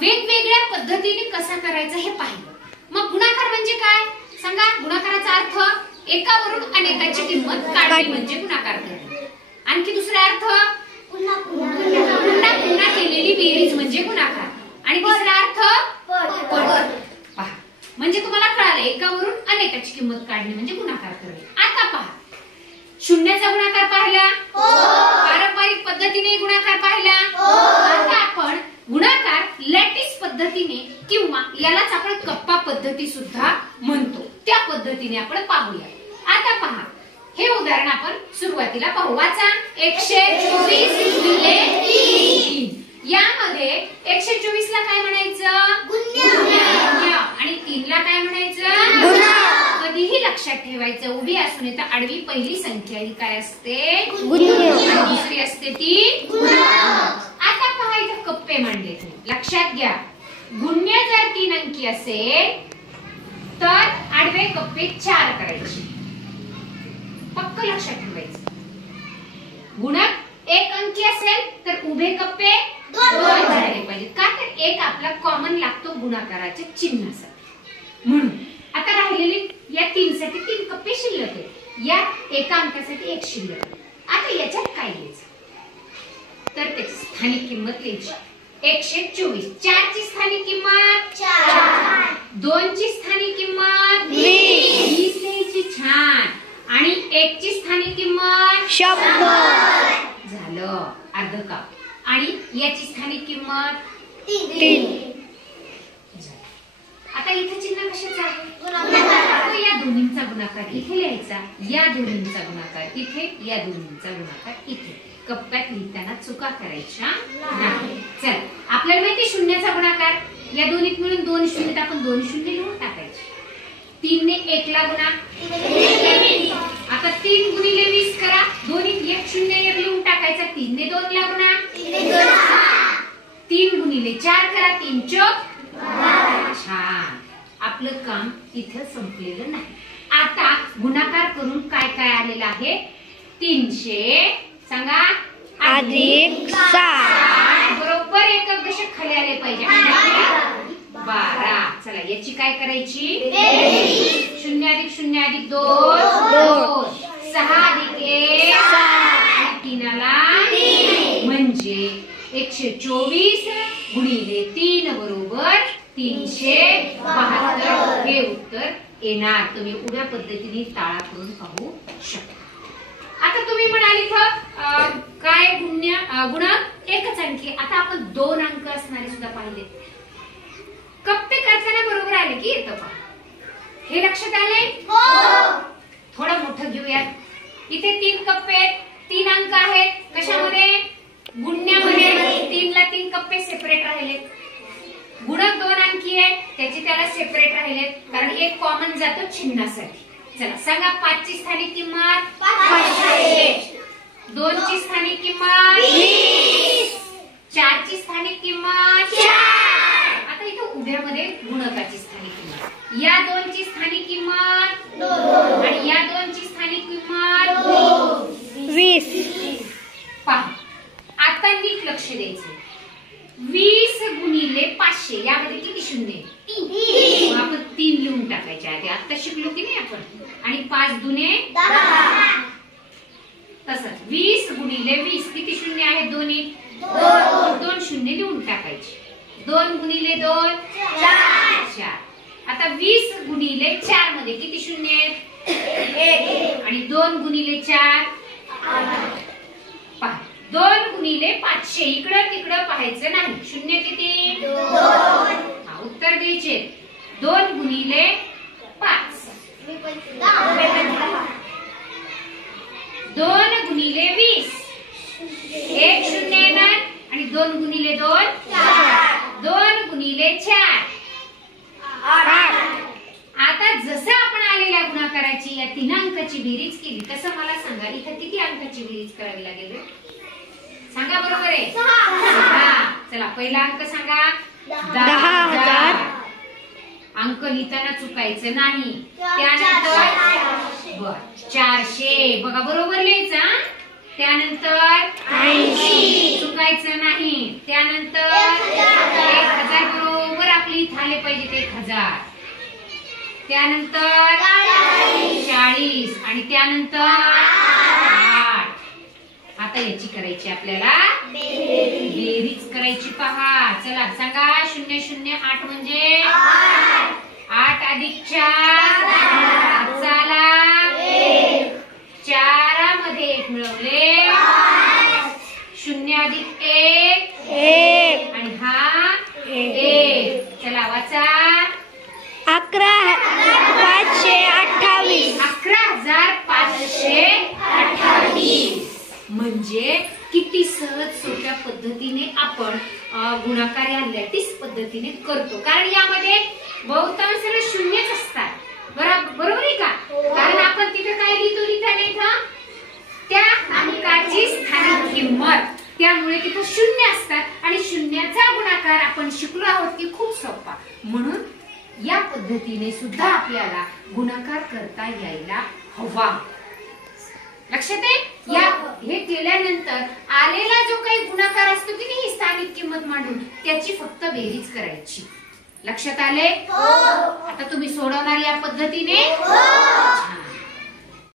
वेगवेगळ्या पद्धतीने कसा करायचा हे पाहिलं. मग गुणाकार म्हणजे काय सांगा? गुणाकाराचा अर्थ एकावरून अनेकाची किंमत काढणे म्हणजे गुणाकार करणे. आणखी दुसरा अर्थ पुन्हा पुन्हा केलेली बेरीज म्हणजे गुणाकार. आणि तिसरा अर्थ पट. पहा म्हणजे तुम्हाला कळालं एकावरून अनेकाची किंमत काढणे म्हणजे गुणाकार करणे. आता पहा शून्याचा गुणाकार पाहिला, पारंपरिक पद्धतीने गुणाकार पाहिला. आता आपण गुणाकार लॅटिस पद्धतीने किंवा यालाच आपण कप्पा पद्धती सुद्धा म्हणतो त्या पद्धतीने आपण पाहूया. आता पहा हे उदाहरण आपण सुरुवातीला पाहू. वाचा 124 गुणिले 3. यामध्ये 124 ला काय म्हणायचं? गुण्य. आणि 3 ला काय म्हणायचं? गुणा. कधीही लक्षात ठेवायचं उभी असून येतं आडवी पहिली संख्या ही काय असते? गुण्य. आणि दुसरी असते ती गुणा. आता पहा इथं कप्पे मांडले. लक्षात घ्या गुण्य जर 3 अंकी असेल तर आडवे कप्पे 4 करायचे. पक्क लक्षात ठेवायचं. गुणक 1 अंकी असेल तर उभे कप्पे 2 झाले पाहिजेत. का तर 1 आपला कॉमन लागतो गुणाकाराच्या चिन्हासाठी. म्हणून आता राहिलेली या 3 साठी 3 कप्पे शिल्लक आहेत. या एका अंकासाठी 1 शिल्लक. आता याच्यात काय लिहायचं तर त्याची स्थानिक किंमत लिहायची 124. 4 ची स्थानिक किंमत 4. 2 ची स्थानिक किंमत 20 लिहायची. छान. आणि 1 ची स्थानिक किंमत 100 झालं अर्ध काप. आणि याची स्थानिक किंमत 3. आता इथे चिन्ह कशाचं आहे? या दोन्हींचा गुणाकार इथे लिहायचा, या दोन्हींचा गुणाकार इथे, या दोन्हींचा गुणाकार इथे. कप्प्यात लिहिताना चुका करायच्या नाही. चल आपल्याला माहिती शून्याचा गुणाकार या दोन्हीत मिळून 2 शून्य आपण 2 शून्य लिहून टाकायचे. 3 ने 1 ला गुणा. आता 3 गुणिले 20 करा. दोन्हीत 1 शून्य 1 लिहून टाकायचा. 3 ने 2 ला गुणा. 3 गुणिले 4 करा. 3 चौक 12. छान. आपलं काम इथं संपलेलं नाही. आता गुणाकार करून काय काय आलेलं आहे? 300 सांगा अधिक 60 बरोबर एकक दशक खाली आले पाहिजे. 12. चला याची काय करायची? 0 अधिक 0 अधिक 2 2. 6 अधिक 1 6. 3 ला 3 म्हणजे 124 गुणिले 3 बरोबर 372 हे उत्तर येणार. तुम्ही उभ्या पद्धतीने ताळा करून पाहू शकता. आता तुम्ही म्हणाल इथं काय गुणक एकच अंकी. आता आपण 2 अंक असणारे सुद्धा पाहिले. कप्पे करताना बरोबर आले की येतं पहा. हे लक्षात आले? थोडं मोठं घेऊयात. इथे 3 कप्पे 3 अंक आहेत. कशामध्ये? गुण्यामध्ये. 3 ला 3 कप्पे सेपरेट राहिले. गुणक 2 अंकी आहे त्याचे त्याला सेपरेट राहिलेत कारण एक कॉमन जातो चिन्हासाठी. चला सांगा 5 ची स्थानिक किंमत 500. 2 ची स्थानिक किंमत 20. 4 ची स्थानिक किंमत 4. आता इथं उभ्यामध्ये गुणकाची स्थानिक किंमत. या 2 ची स्थानिक किंमत 2 आणि या 2 ची स्थानिक किंमत 20. पहा आता नीट लक्ष द्यायचं. 20 गुणिले 500 यामध्ये किती शून्य? 3. आपण 3 लिहून टाकायचे आधी. आता शिकलो की नाही आपण. आणि 5 दुने 10. तसंच 20 गुणिले 20 किती शून्य आहेत? दोन्ही 2 शून्य लिहून टाकायचे. 2 गुणिले 2 4. आता 20 गुणिले 4 मध्ये किती शून्य आहेत? 1. आणि 2 गुणिले 4 8. 2 गुणिले 500 इकडं तिकडं पाहायचं नाही. शून्य किती? 2. उत्तर द्यायचे 2 गुणिले 5 2 गुणिले 20 1 शून्य येणार आणि 2 गुणिले 2 4. 2 गुणिले 4 8. आता जसं आपण आलेल्या गुणाकाराची या 3 अंकाची बेरीज केली तसं मला सांगा इथं किती अंकाची बेरीज करावी लागेल? सांगा बरोबर आहे 6. चला पहिला अंक सांगा 10,000. अंक लिहिताना चुकायचं नाही. त्यानंतर 400 बघा बरोबर लिहायचा. त्यानंतर 80 चुकायचं नाही. त्यानंतर 1000 1000, त्यानंतर 40 आणि त्यानंतर 8. आता याची करायची आपल्याला बेरीज करायची. पहा चला सांगा. 0 0 8 म्हणजे 8 अधिक 4 झाला 4 मध्ये 1 मिळवले 0 अधिक 1 आणि हा 1. चला वाचा. 11,528. 11,528 म्हणजे किती सहज सोप्या पद्धतीने आपण गुणाकार या लॅटिस पद्धतीने करतो. कारण यामध्ये बहुतांश सगळे शून्यच असतात. बरोबर आहे का? कारण आपण तिथे काय लिहितो त्या अंकाची स्थानिक किंमत, त्यामुळे तिथे शून्य असतात आणि शून्याचा गुणाकार आपण शिकलो आहोत की खूप सोपा. म्हणून या पद्धतीने सुद्धा आपल्याला गुणाकार करता यायला हवा. लक्षात आहे? हे केल्यानंतर आलेला जो काही गुणाकार असतो की नाही स्थानिक किंमत मांडून त्याची फक्त बेरीज करायची. लक्षात आले? आता तुम्ही सोडवणार या पद्धतीने? छान.